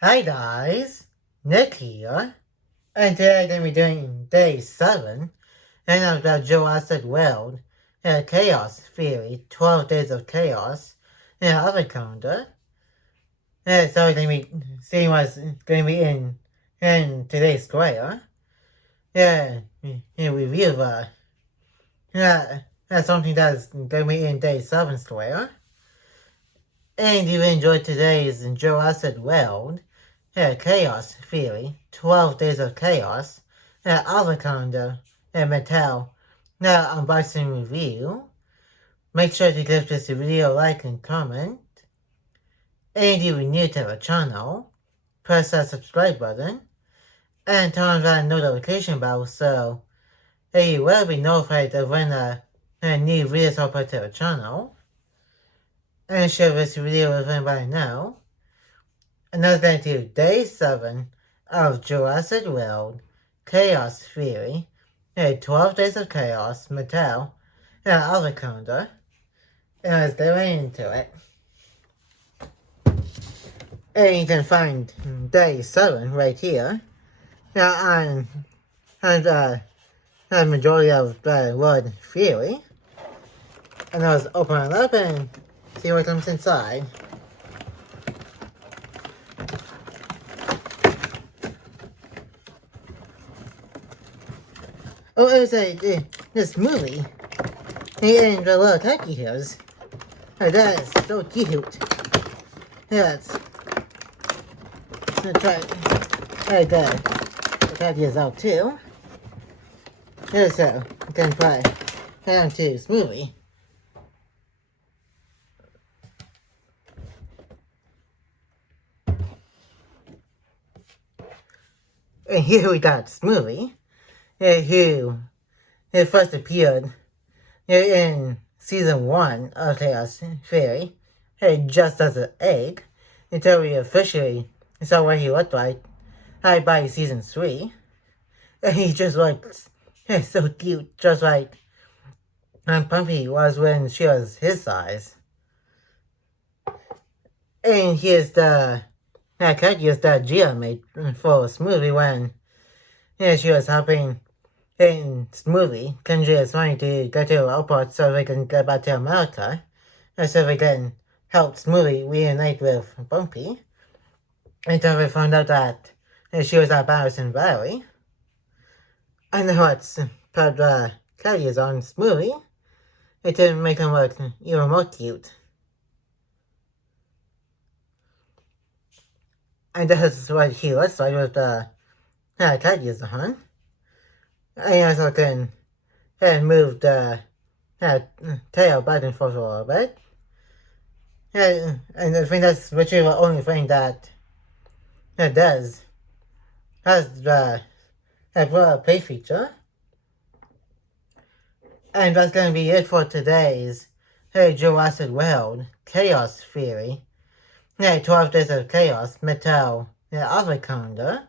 Hi guys, Nick here, and today I'm going to be doing day 7, and of the Jurassic World, Chaos Theory, 12 Days of Chaos, and other calendar. So we're going to be seeing what's going to be in today's square. Review that's something that's going to be in day 7 square. And you enjoyed today's Jurassic World, Chaos Theory, 12 Days of Chaos, other calendar, Mattel, unboxing review. Make sure to give this video a like and comment. And if you're new to the channel, press that subscribe button and turn on that notification bell so you will be notified of when a new videos are put to the channel. And share this video with anybody now. And that's going to day 7 of Jurassic World, Chaos Theory, 12 Days of Chaos, Mattel, and other calendar. And let's get right into it. And you can find day 7 right here. On the majority of the word theory. And let's open it up and see what comes inside. Oh, it was this movie. And the little turkey heels. Oh, that is so cute. Yeah, let's try it. Very good. The turkey is out too. Here, so we can play on to this movie. And here we got Smoothie, who first appeared in season 1 of Chaos Theory, just as an egg, until we officially saw what he looked like by season 3. And he just looks so cute, just like Pumpy was when she was his size. And here's the characters that Gia made for Smoothie when she was helping in Smoothie. Kendra is trying to go to the airport so they can get back to America. So they can help Smoothie reunite with Bumpy. Until they found out that she was at Madison Valley. I know what's put the characters on Smoothie. It didn't make him look even more cute. And that's what he looks like with the characters on. I also can move the tail back and forth a little bit. And I think that's literally the only thing that does. Has the play feature. And that's going to be it for today's Jurassic World Chaos Theory. 12 Days of Chaos, Mattel, other calendar.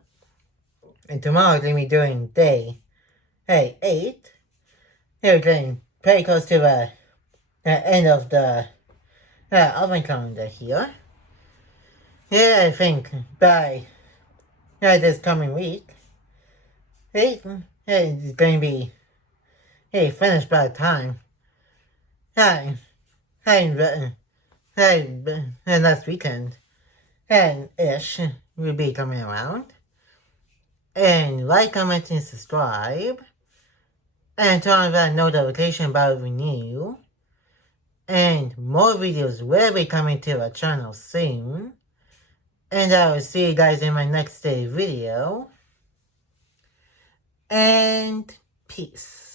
And tomorrow we're going to be doing day 8. We're getting pretty close to the end of the other calendar here. I think by this coming week, it's going to be finished by the time and last weekend and ish will be coming around. And like, comment, and subscribe. And turn on that notification bell if you're new. And more videos will be coming to our channel soon. And I will see you guys in my next day video. And peace.